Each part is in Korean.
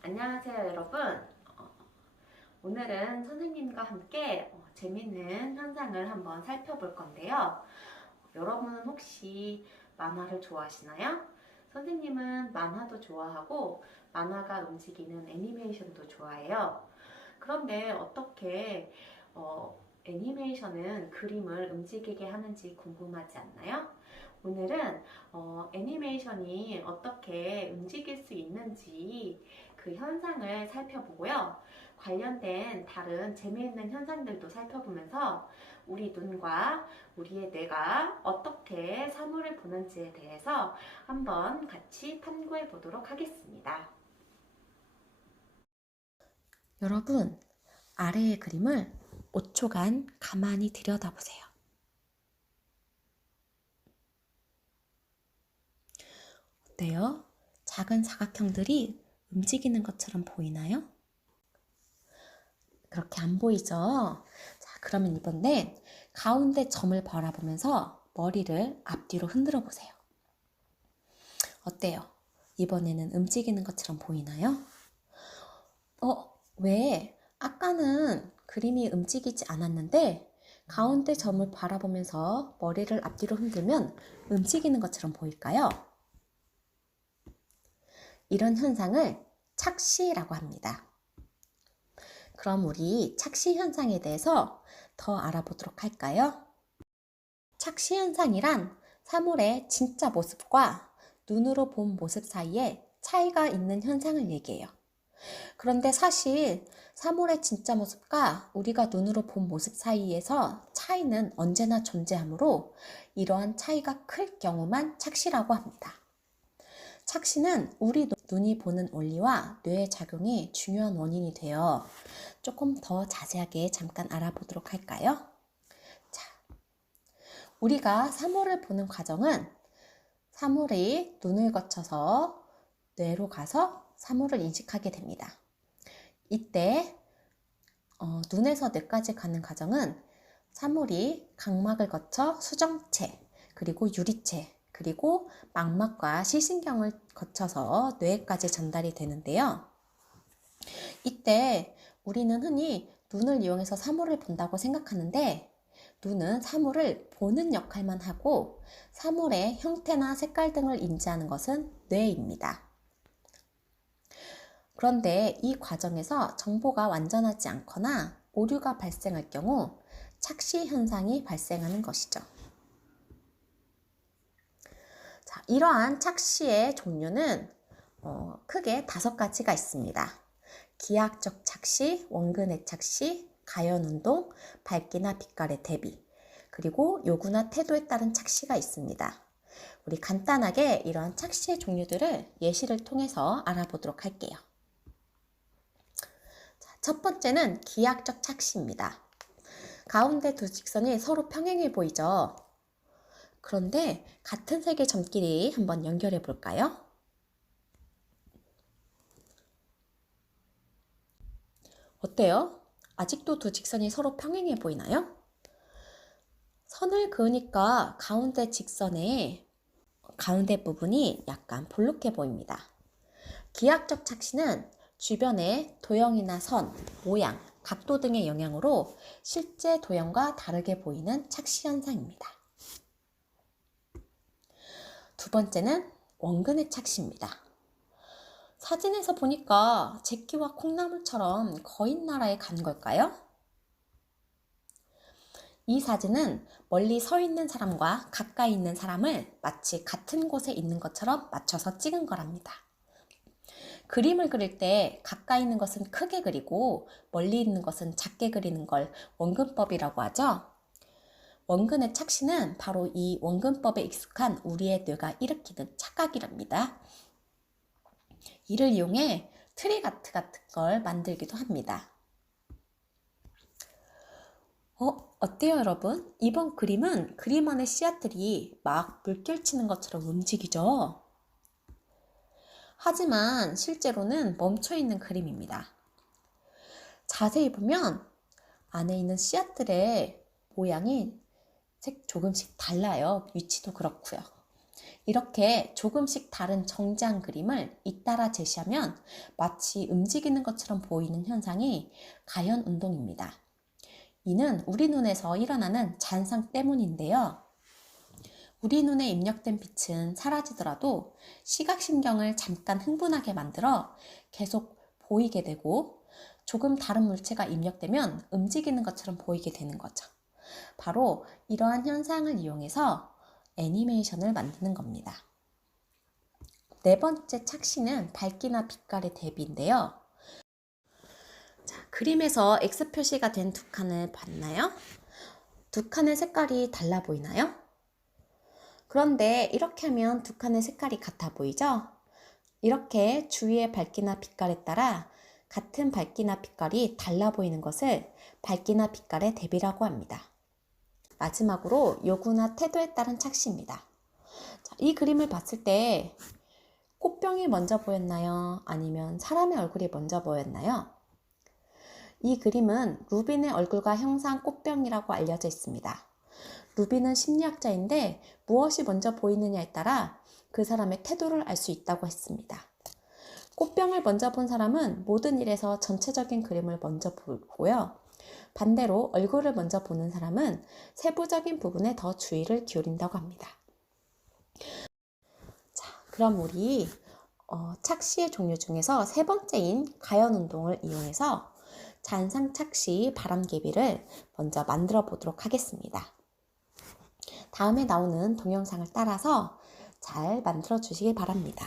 안녕하세요, 여러분. 어, 오늘은 선생님과 함께 재밌는 현상을 한번 살펴볼 건데요. 여러분은 혹시 만화를 좋아하시나요? 선생님은 만화도 좋아하고 만화가 움직이는 애니메이션도 좋아해요. 그런데 어떻게 애니메이션은 그림을 움직이게 하는지 궁금하지 않나요? 오늘은 애니메이션이 어떻게 움직일 수 있는지 그 현상을 살펴보고요. 관련된 다른 재미있는 현상들도 살펴보면서 우리 눈과 우리의 뇌가 어떻게 사물을 보는지에 대해서 한번 같이 탐구해 보도록 하겠습니다. 여러분, 아래의 그림을 5초간 가만히 들여다보세요. 어때요? 작은 사각형들이 움직이는 것처럼 보이나요? 그렇게 안 보이죠? 자, 그러면 이번엔 가운데 점을 바라보면서 머리를 앞뒤로 흔들어 보세요. 어때요? 이번에는 움직이는 것처럼 보이나요? 왜? 아까는 그림이 움직이지 않았는데 가운데 점을 바라보면서 머리를 앞뒤로 흔들면 움직이는 것처럼 보일까요? 이런 현상을 착시라고 합니다. 그럼 우리 착시 현상에 대해서 더 알아보도록 할까요? 착시 현상이란 사물의 진짜 모습과 눈으로 본 모습 사이에 차이가 있는 현상을 얘기해요. 그런데 사실 사물의 진짜 모습과 우리가 눈으로 본 모습 사이에서 차이는 언제나 존재하므로 이러한 차이가 클 경우만 착시라고 합니다. 착시는 우리 눈이 보는 원리와 뇌의 작용이 중요한 원인이 되어 조금 더 자세하게 잠깐 알아보도록 할까요? 자, 우리가 사물을 보는 과정은 사물이 눈을 거쳐서 뇌로 가서 사물을 인식하게 됩니다. 이때 눈에서 뇌까지 가는 과정은 사물이 각막을 거쳐 수정체, 그리고 유리체, 그리고 망막과 시신경을 거쳐서 뇌까지 전달이 되는데요. 이때 우리는 흔히 눈을 이용해서 사물을 본다고 생각하는데 눈은 사물을 보는 역할만 하고 사물의 형태나 색깔 등을 인지하는 것은 뇌입니다. 그런데 이 과정에서 정보가 완전하지 않거나 오류가 발생할 경우 착시 현상이 발생하는 것이죠. 자, 이러한 착시의 종류는 크게 5가지가 있습니다. 기하학적 착시, 원근의 착시, 가연운동, 밝기나 빛깔의 대비, 그리고 요구나 태도에 따른 착시가 있습니다. 우리 간단하게 이러한 착시의 종류들을 예시를 통해서 알아보도록 할게요. 자, 첫 번째는 기하학적 착시입니다. 가운데 두 직선이 서로 평행해 보이죠? 그런데 같은 색의 점끼리 한번 연결해 볼까요? 어때요? 아직도 두 직선이 서로 평행해 보이나요? 선을 그으니까 가운데 직선의 가운데 부분이 약간 볼록해 보입니다. 기하학적 착시는 주변의 도형이나 선, 모양, 각도 등의 영향으로 실제 도형과 다르게 보이는 착시 현상입니다. 두 번째는 원근의 착시입니다. 사진에서 보니까 제끼와 콩나물처럼 거인 나라에 간 걸까요? 이 사진은 멀리 서 있는 사람과 가까이 있는 사람을 마치 같은 곳에 있는 것처럼 맞춰서 찍은 거랍니다. 그림을 그릴 때 가까이 있는 것은 크게 그리고 멀리 있는 것은 작게 그리는 걸 원근법이라고 하죠. 원근의 착시는 바로 이 원근법에 익숙한 우리의 뇌가 일으키는 착각이랍니다. 이를 이용해 트리가트 같은 걸 만들기도 합니다. 어때요, 여러분? 이번 그림은 그림 안의 씨앗들이 막 물결치는 것처럼 움직이죠? 하지만 실제로는 멈춰있는 그림입니다. 자세히 보면 안에 있는 씨앗들의 모양이 조금씩 달라요. 위치도 그렇고요. 이렇게 조금씩 다른 정지한 그림을 잇따라 제시하면 마치 움직이는 것처럼 보이는 현상이 가현 운동입니다. 이는 우리 눈에서 일어나는 잔상 때문인데요. 우리 눈에 입력된 빛은 사라지더라도 시각신경을 잠깐 흥분하게 만들어 계속 보이게 되고, 조금 다른 물체가 입력되면 움직이는 것처럼 보이게 되는 거죠. 바로 이러한 현상을 이용해서 애니메이션을 만드는 겁니다. 네 번째 착시는 밝기나 빛깔의 대비인데요. 자, 그림에서 X 표시가 된 두 칸을 봤나요? 두 칸의 색깔이 달라 보이나요? 그런데 이렇게 하면 두 칸의 색깔이 같아 보이죠? 이렇게 주위의 밝기나 빛깔에 따라 같은 밝기나 빛깔이 달라 보이는 것을 밝기나 빛깔의 대비라고 합니다. 마지막으로 요구나 태도에 따른 착시입니다. 자, 이 그림을 봤을 때 꽃병이 먼저 보였나요? 아니면 사람의 얼굴이 먼저 보였나요? 이 그림은 루빈의 얼굴과 형상 꽃병이라고 알려져 있습니다. 루빈은 심리학자인데 무엇이 먼저 보이느냐에 따라 그 사람의 태도를 알 수 있다고 했습니다. 꽃병을 먼저 본 사람은 모든 일에서 전체적인 그림을 먼저 보고요. 반대로 얼굴을 먼저 보는 사람은 세부적인 부분에 더 주의를 기울인다고 합니다. 자, 그럼 우리 착시의 종류 중에서 세 번째인 가연 운동을 이용해서 잔상 착시 바람개비를 먼저 만들어 보도록 하겠습니다. 다음에 나오는 동영상을 따라서 잘 만들어 주시길 바랍니다.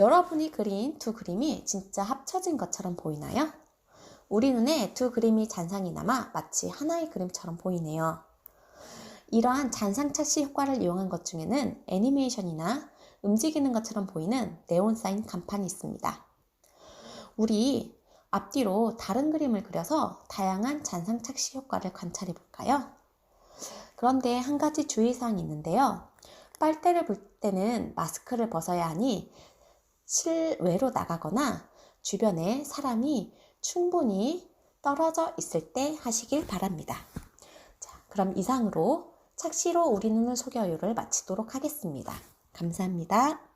여러분이 그린 두 그림이 진짜 합쳐진 것처럼 보이나요? 우리 눈에 두 그림이 잔상이 남아 마치 하나의 그림처럼 보이네요. 이러한 잔상착시 효과를 이용한 것 중에는 애니메이션이나 움직이는 것처럼 보이는 네온 사인 간판이 있습니다. 우리 앞뒤로 다른 그림을 그려서 다양한 잔상착시 효과를 관찰해 볼까요? 그런데 한 가지 주의사항이 있는데요. 빨대를 불 때는 마스크를 벗어야 하니 실외로 나가거나 주변에 사람이 충분히 떨어져 있을 때 하시길 바랍니다. 자, 그럼 이상으로 착시로 우리 눈을 속여요를 마치도록 하겠습니다. 감사합니다.